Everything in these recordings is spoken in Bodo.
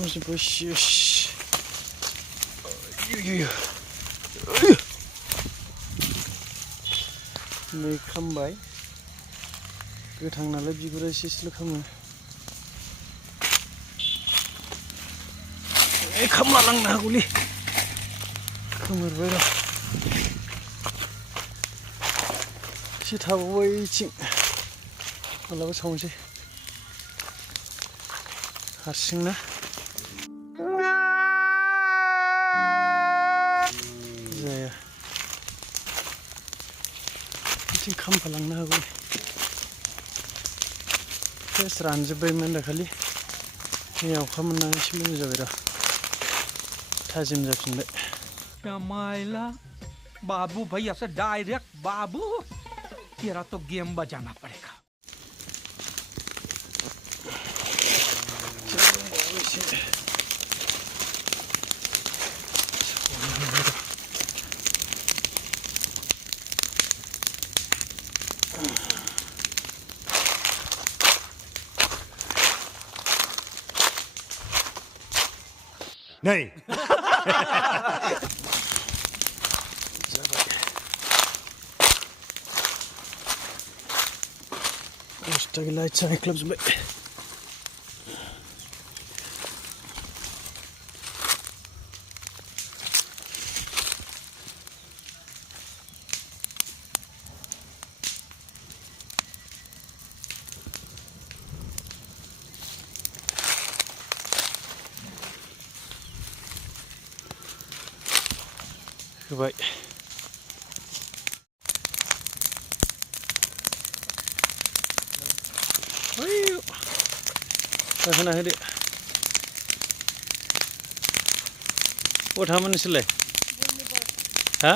35 नै खामबाय गोथां नालाय बिगुरा एसे स्लो खामो खामला लांनो हागौलै खोमोरबाय र' एसे थाबावबाय इथिं मालाबा सावनोसै हारसिंना जाया इथिं खामफालांनो हागौ फेस रानजोब्बायमोन दाखालि मैया अखा मोननानै एसे मोजां जाबाय र' थाजिम जाफिनबाय मायला बाबू भैया से डायरेक्ट बाबू तेरा तो गेम बजाना पड़ेगा नहीं Hashtag lights and clubs back. Goodbye. Sana hadi. What haman sile? Ha?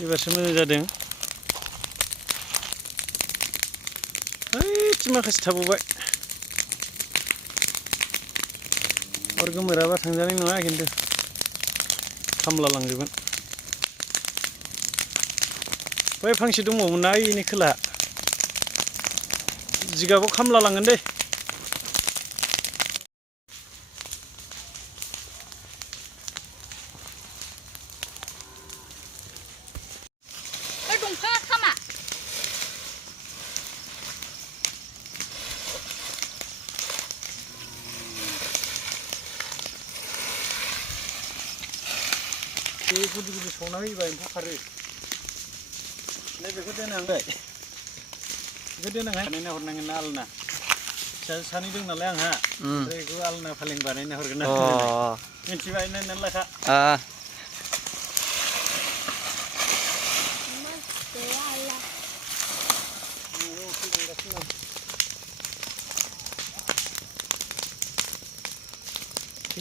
Ibarat mana jadi? Cuma kasih tahu baik. Orang meraba tangjaring nua gitu. Kamla langjuban. Baik fungsi tu mau naik ini kelah. Jika kau kamla langan deh. Kudu संना होयोबा एम्फौ खारो नै बेखौ दोनांबाय बेखौ दोनांहाय बानायना हरनांगोन ना आलना सानै दं नालाय आंहा ओमफ्राय बेखौ आलना फालें बानायना हरगोन आं मिथिबाय नायनानै लाखा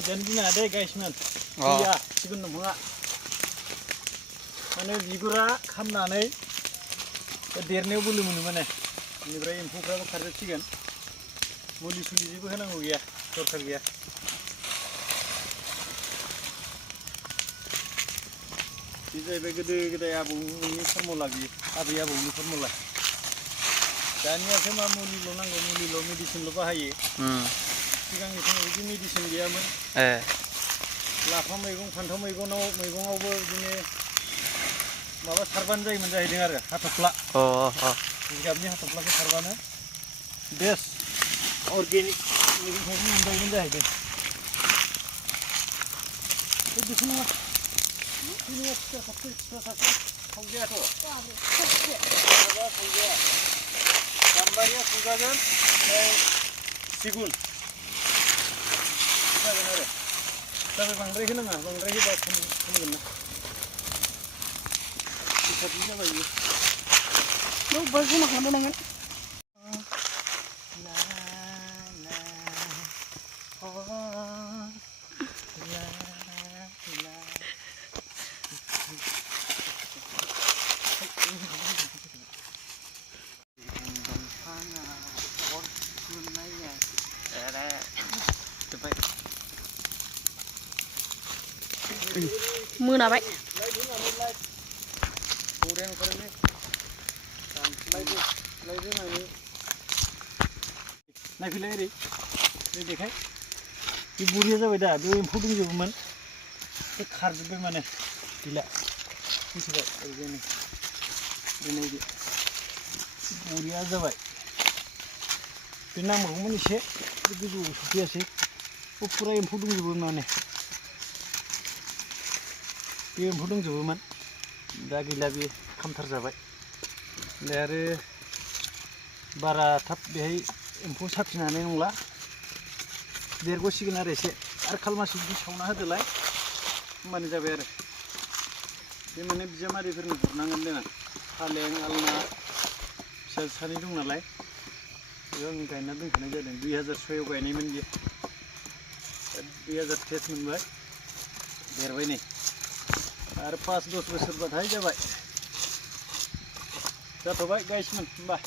Jangan gini deh guys man, iya, sigun nembunga. Mana bigura kamna nih, dernya boleh mana mana. Ini berarti info berapa karya sigan, muli suli juga kan aku ya, torkar ya. Jadi begede abu ini formula lagi, abu ini formula. Dan ya sama muli lo nanggo muli lo medicine lo bahaya. सिगांनि समाव बिदि मेडिसिन गैयामोन लाफा मैगं फान्थाव मैगङावबो बिदिनो माबा सारबानो जायोमोन जाहैदों आरो हाथफ्ला जिगाबनि हाथफ्लाखौ सारबानो बेस्ट अर्गेनिक मैगं थाइगं मोनजायोमोन जाहैदों बेखौ नङा बिनिया फिसा सासे संजायाथ' माबा संजाया गाम्बारिया संजागोन ओमफ्राय सिगुन जागोन आरो जाबाय बांद्राय होनाङा बांद्राय होबा खमगोन ना हिसाबनि जाबाय बियो नों बार जमा खालामनांगोन मोनाबाय नायफैलाय ओरै नै देखाय बे बुरिया जाबाय दा बे एम्फौ दंजोबोमोन बे खारजोब्बाय माने गैला मिथिबाय ओरैजाय नै बे बुरिया जाबाय बे नांबावगौमोन एसे बे गोजौआव सफैयासै बे फुरा एम्फौ दंजोबोमोन माने बे एम्फौ दंजोबोमोन दा गैला बे खामथार जाबाय ओमफ्राय आरो बारा थाब बेहाय एम्फौ साफिनो हानाय नंला देरग'सिगोन आरो एसे आरो खालमासि बिदि सावना होदोलाय होमबानो जाबाय आरो बे माने बिजामादैफोरनो हरनांगोन देनां फालें आलना फिसा सानै दं नालाय बेयाव आं गायना दोनखानाय जादों 2006आव गायनायमोन बियो 2023 मोनबाय देरबाय नै आरो 5-10 बोसोरबाथाय जाबाय जाथ'बाय गायसमोन होमबा